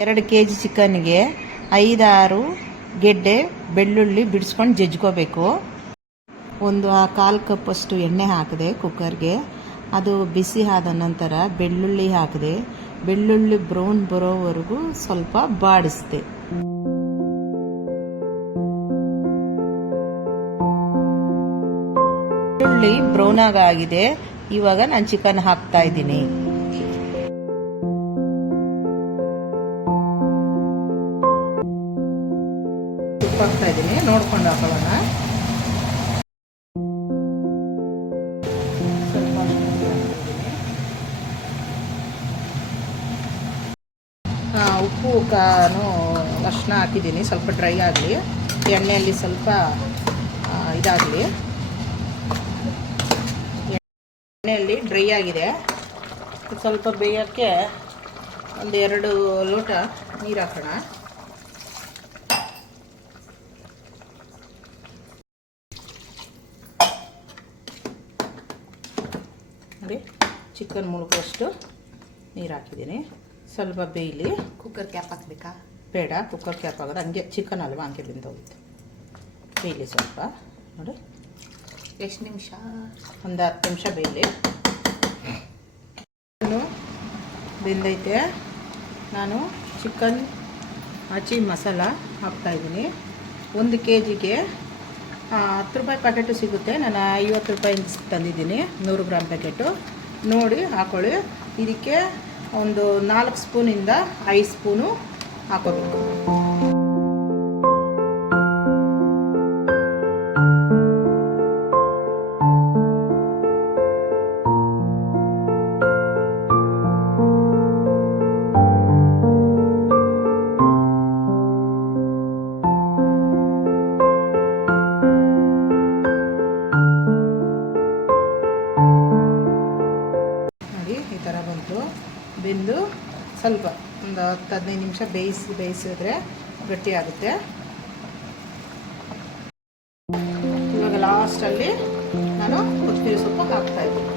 2 kg ಚಿಕನ್ಗೆ 5-6 ಗೆಡ್ಡೆ ಬೆಳ್ಳುಳ್ಳಿ ಬಿಡಿಸ್ಕೊಂಡು ಜಜ್ಕೋಬೇಕು. ಒಂದು 1/4 ಕಪ್ ಅಷ್ಟು ಎಣ್ಣೆ ಹಾಕಿದೆ ಕುಕ್ಕರ್ಗೆ. ಅದು ಬಿಸಿ ಆದ ನಂತರ ಬೆಳ್ಳುಳ್ಳಿ ಹಾಕಿದೆ. ಬೆಳ್ಳುಳ್ಳಿ ಬ್ರೌನ್ ಬರೋವರೆಗೂ ಸ್ವಲ್ಪ ಬಾಡಿಸಿದೆ. ಬೆಳ್ಳುಳ್ಳಿ ಬ್ರೌನ್ ಆಗಿದೆ. ಇವಾಗ ನಾನು ಚಿಕನ್ ಹಾಕ್ತಾ ಇದ್ದೀನಿ. ಉಪ್ಪು ಹಾಕ್ತಾ ಇದ್ದೀನಿ, ನೋಡ್ಕೊಂಡು ಹಾಕೊಳ್ಳೋಣ. ಉಪ್ಪು ಅರ್ಶಿನ ಹಾಕಿದ್ದೀನಿ. ಸ್ವಲ್ಪ ಡ್ರೈ ಆಗಲಿ, ಎಣ್ಣೆಯಲ್ಲಿ ಸ್ವಲ್ಪ ಇದಾಗಲಿ. ಎಣ್ಣೆಯಲ್ಲಿ ಡ್ರೈ ಆಗಿದೆ. ಸ್ವಲ್ಪ ಬೇಯೋಕ್ಕೆ 1-2 ಲೋಟ ನೀರು ಹಾಕೋಣ. ನೋಡಿ, ಚಿಕನ್ ಮುಳುಗುವಷ್ಟು ನೀರು ಹಾಕಿದ್ದೀನಿ. ಸ್ವಲ್ಪ ಬೇಯಲಿ. ಕುಕ್ಕರ್ ಕ್ಯಾಪ್ ಹಾಕಬೇಕಾ? ಬೇಡ, ಕುಕ್ಕರ್ ಕ್ಯಾಪ್ ಆಗೋದು ಹಂಗೆ. ಚಿಕನ್ ಅಲ್ವಾ, ಹಂಗೆ ಹೋಗುತ್ತೆ. ಬೇಯಲಿ ಸ್ವಲ್ಪ. ನೋಡಿ, ಎಷ್ಟು ನಿಮಿಷ? ಒಂದು 10 ನಿಮಿಷ ಬೇಯಲಿ. ಬೆಂದೈತೆ. ನಾನು ಚಿಕನ್ ಹಚ್ಚಿ ಮಸಾಲ ಹಾಕ್ತಾಯಿದ್ದೀನಿ. 1 kgಗೆ 10 ರೂಪಾಯಿ ಪ್ಯಾಕೆಟು ಸಿಗುತ್ತೆ. ನಾನು 50 ರೂಪಾಯಿ ತಂದಿದ್ದೀನಿ, 100 ಗ್ರಾಮ್ ಪ್ಯಾಕೆಟು. ನೋಡಿ ಹಾಕೊಳ್ಳಿ. ಇದಕ್ಕೆ ಒಂದು 4 ಸ್ಪೂನಿಂದ 5 ಸ್ಪೂನು ಹಾಕೋಬೇಕು. ಈ ಥರ ಬಂತು. ಬೆಂದು ಸ್ವಲ್ಪ ಒಂದು 10-15 ನಿಮಿಷ ಬೇಯಿಸಿದ್ರೆ ಗಟ್ಟಿ ಆಗುತ್ತೆ. ಇವಾಗ ಲಾಸ್ಟಲ್ಲಿ ನಾನು ಕೊತ್ತಂಬರಿ ಸೊಪ್ಪು ಹಾಕ್ತಾ ಇದ್ದೀನಿ.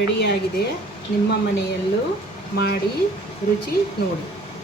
ರೆಡಿಯಾಗಿದೆ. ನಿಮ್ಮ ಮನೆಯಲ್ಲೂ ಮಾಡಿ ರುಚಿ ನೋಡಿ.